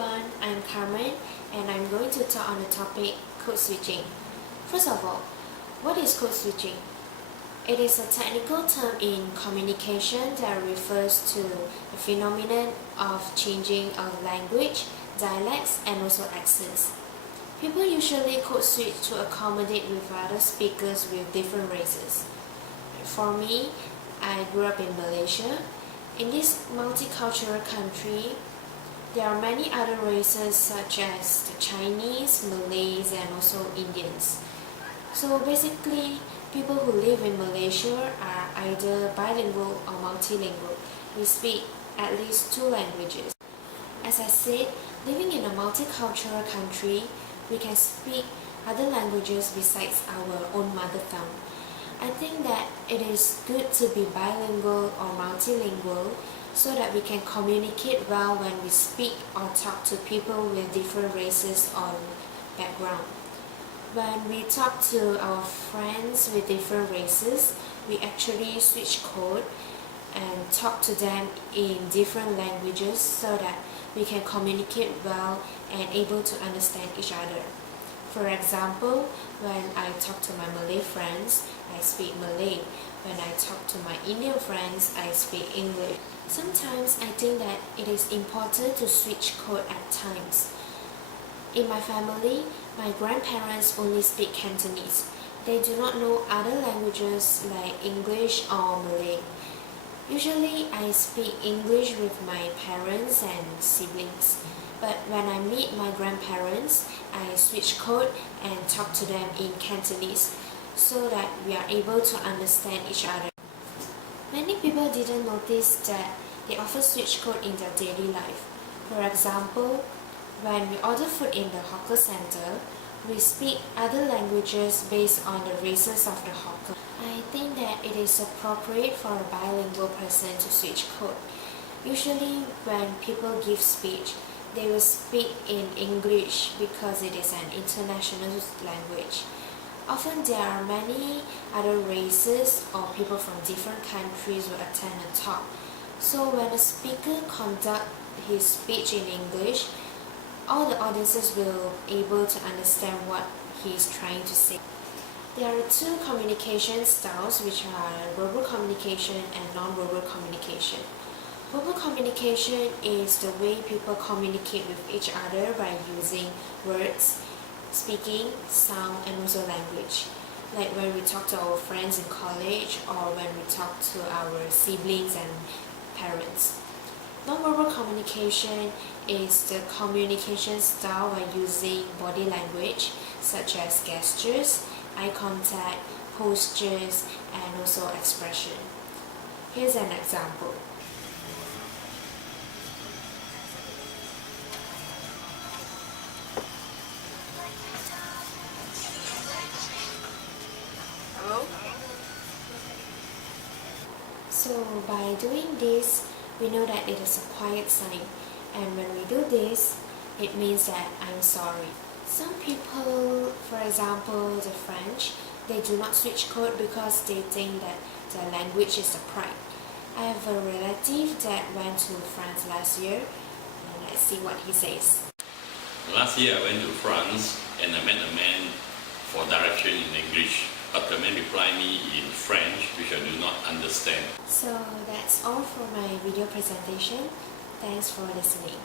everyone, I'm Carmen and I'm going to talk on the topic code switching. First of all, what is code switching? It is a technical term in communication that refers to the phenomenon of changing a language, dialects, and also accents. People usually code switch to accommodate with other speakers with different races. For me, I grew up in Malaysia. In this multicultural country, there are many other races such as the Chinese, Malays, and also Indians. So basically, people who live in Malaysia are either bilingual or multilingual. We speak at least two languages. As I said, living in a multicultural country, we can speak other languages besides our own mother tongue. I think that it is good to be bilingual or multilingual so that we can communicate well when we speak or talk to people with different races or background. When we talk to our friends with different races, we actually switch code and talk to them in different languages so that we can communicate well and able to understand each other. For example, when I talk to my Malay friends, I speak Malay. When I talk to my Indian friends, I speak English. Sometimes I think that it is important to switch code at times. In my family, my grandparents only speak Cantonese. They do not know other languages like English or Malay. Usually, I speak English with my parents and siblings. But when I meet my grandparents, I switch code and talk to them in Cantonese so that we are able to understand each other. Many people didn't notice that they often switch code in their daily life. For example, when we order food in the hawker center, we speak other languages based on the races of the hawker. I think that it is appropriate for a bilingual person to switch code. Usually when people give speech, they will speak in English because it is an international language. Often there are many other races or people from different countries who attend a talk. So when a speaker conducts his speech in English, all the audiences will be able to understand what he is trying to say. There are two communication styles, which are verbal communication and non-verbal communication. Verbal communication is the way people communicate with each other by using words, speaking, sound, and also language. Like when we talk to our friends in college or when we talk to our siblings and parents. Non-verbal communication is the communication style by using body language such as gestures, eye contact, postures, and also expression. Here's an example. Hello? So by doing this, we know that it is a quiet sign, and when we do this, it means that I'm sorry. Some people, for example the French, they do not switch code because they think that their language is the pride. I have a relative that went to France last year, and let's see what he says. Last year I went to France and I met a man for direction in English, but the man replied me in French, which I do not understand. So that's all for my video presentation. Thanks for listening.